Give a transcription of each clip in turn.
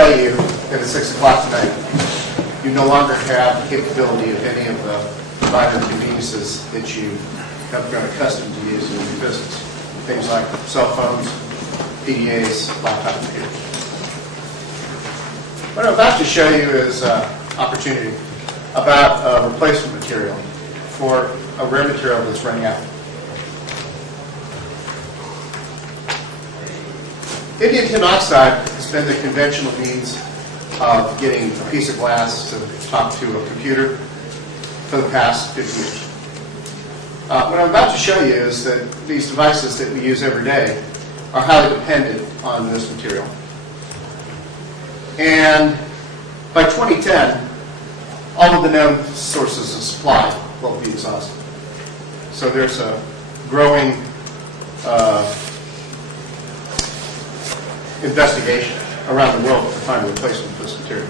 tell you that at 6 o'clock tonight, you no longer have the capability of any of the modern conveniences that you have grown accustomed to using in your business. Things like cell phones, PDAs, laptop computers. What I'm about to show you is an opportunity about a replacement material for a rare material that's running out. Indium tin oxide has been the conventional means of getting a piece of glass to talk to a computer for the past 50 years. What I'm about to show you is that these devices that we use every day are highly dependent on this material. And by 2010, all of the known sources of supply will be exhausted. So there's a growing investigation around the world to find a replacement for this material.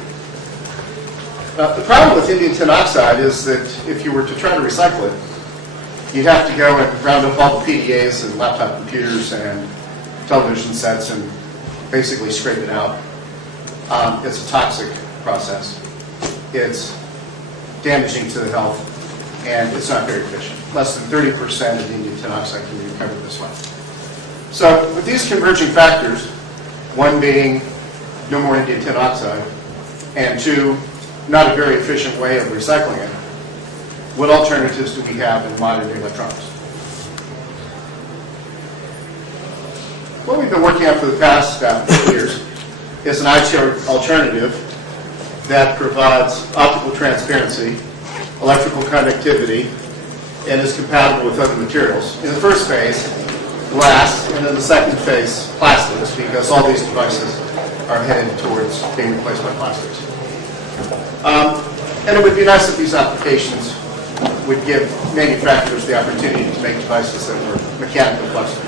The problem with indium tin oxide is that if you were to try to recycle it, you'd have to go and round up all the PDAs and laptop computers and television sets and basically scrape it out. It's a toxic process. It's damaging to the health, and it's not very efficient. Less than 30% of the indium tin oxide can be recovered this way. So with these converging factors, one being no more indium tin oxide, and two, not a very efficient way of recycling it, what alternatives do we have in modern electronics? What we've been working on for the past 4 years is an IT alternative that provides optical transparency, electrical conductivity, and is compatible with other materials. In the first phase, glass, and in the second phase, plastics, because all these devices are headed towards being replaced by plastics. And it would be nice if these applications would give manufacturers the opportunity to make devices that were mechanically flexible.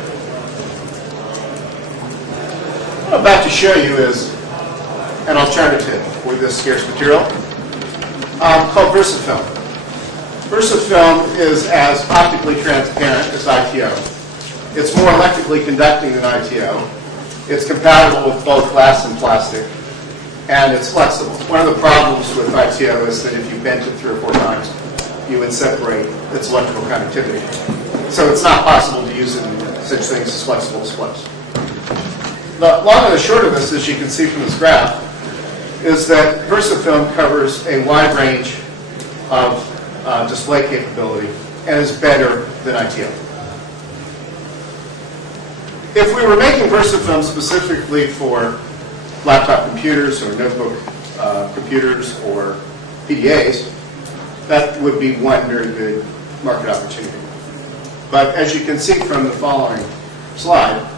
What I'm about to show you is an alternative for this scarce material called VersaFilm. VersaFilm is as optically transparent as ITO. It's more electrically conducting than ITO. It's compatible with both glass and plastic, and it's flexible. One of the problems with ITO is that if you bent it 3 or 4 times, you would separate its electrical conductivity. So it's not possible to use it in such things as flexible displays. The long and the short of this, as you can see from this graph, is that VersaFilm covers a wide range of display capability and is better than ITO. If we were making VersaFilm specifically for laptop computers or notebook computers or PDAs, that would be one very good market opportunity. But as you can see from the following slide,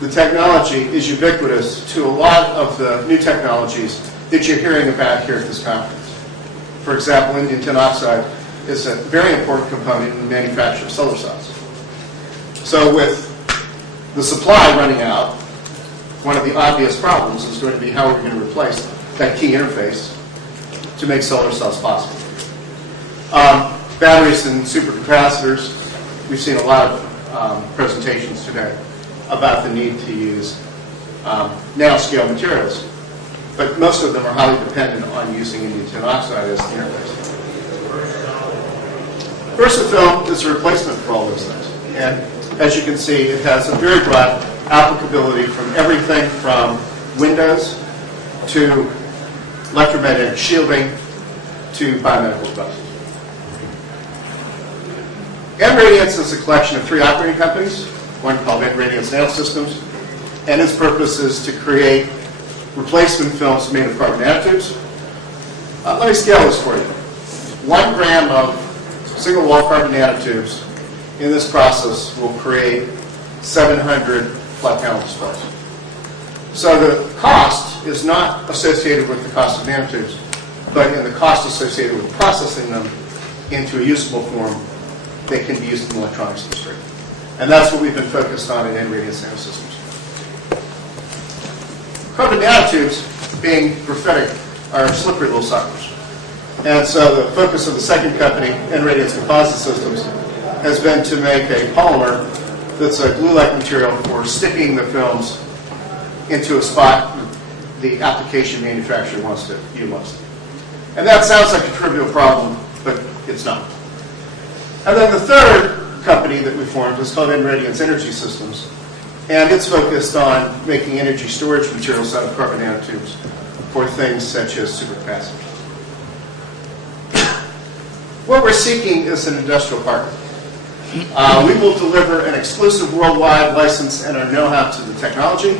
the technology is ubiquitous to a lot of the new technologies that you're hearing about here at this conference. For example, indium tin oxide is a very important component in the manufacture of solar cells. So with the supply running out, one of the obvious problems is going to be how are we going to replace that key interface to make solar cells possible. Batteries and supercapacitors, we've seen a lot of presentations today about the need to use nanoscale materials, but most of them are highly dependent on using indium tin oxide as the interface. VersaFilm is a replacement for all those things, and as you can see, it has a very broad applicability from everything from Windows to electromagnetic shielding to biomedical devices. nRadiance is a collection of 3 operating companies, one called nRadiance Nanosystems, and its purpose is to create replacement films made of carbon nanotubes. Let me scale this for you. 1 gram of single-wall carbon nanotubes in this process will create 700 flat panel displays. So the cost is not associated with the cost of nanotubes, but in the cost associated with processing them into a usable form that can be used in the electronics industry. And that's what we've been focused on in nRadiance Nanosystems. Carbon nanotubes, being prophetic, are slippery little suckers. And so the focus of the second company, nRadiance Composite Systems, has been to make a polymer that's a glue-like material for sticking the films into a spot the application manufacturer wants to utilize. And that sounds like a trivial problem, but it's not. And then the third company that we formed is called nRadiance Energy Systems, and it's focused on making energy storage materials out of carbon nanotubes for things such as supercapacitors. What we're seeking is an industrial partner. We will deliver an exclusive worldwide license and our know-how to the technology.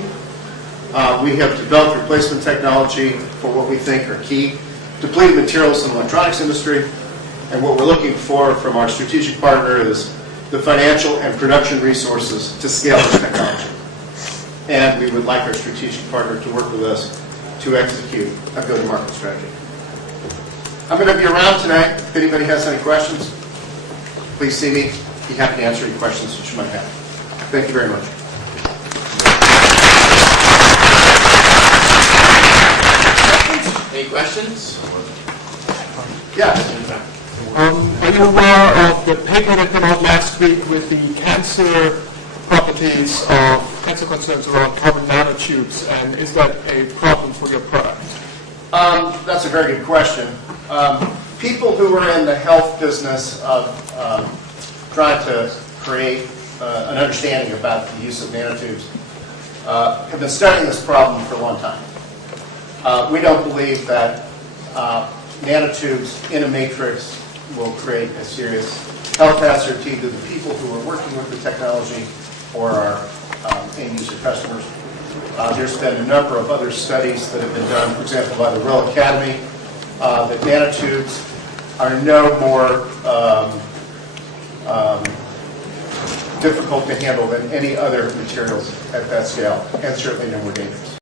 We have developed replacement technology for what we think are key depleted materials in the electronics industry. And what we're looking for from our strategic partner is the financial and production resources to scale this technology. And we would like our strategic partner to work with us to execute a go-to-market strategy. I'm going to be around tonight. If anybody has any questions, please see me. Be happy to answer any questions that you might have. Thank you very much. Any questions? Yes. Are you aware of the paper that came out last week with the cancer properties of cancer concerns around carbon nanotubes, and is that a problem for your product? That's a very good question. People who are in the health business of trying to create an understanding about the use of nanotubes have been studying this problem for a long time. We don't believe that nanotubes in a matrix will create a serious health hazard to either the people who are working with the technology or our end user customers. There's been a number of other studies that have been done, for example, by the Royal Academy, that nanotubes are no more difficult to handle than any other materials at that scale, and certainly no more dangerous.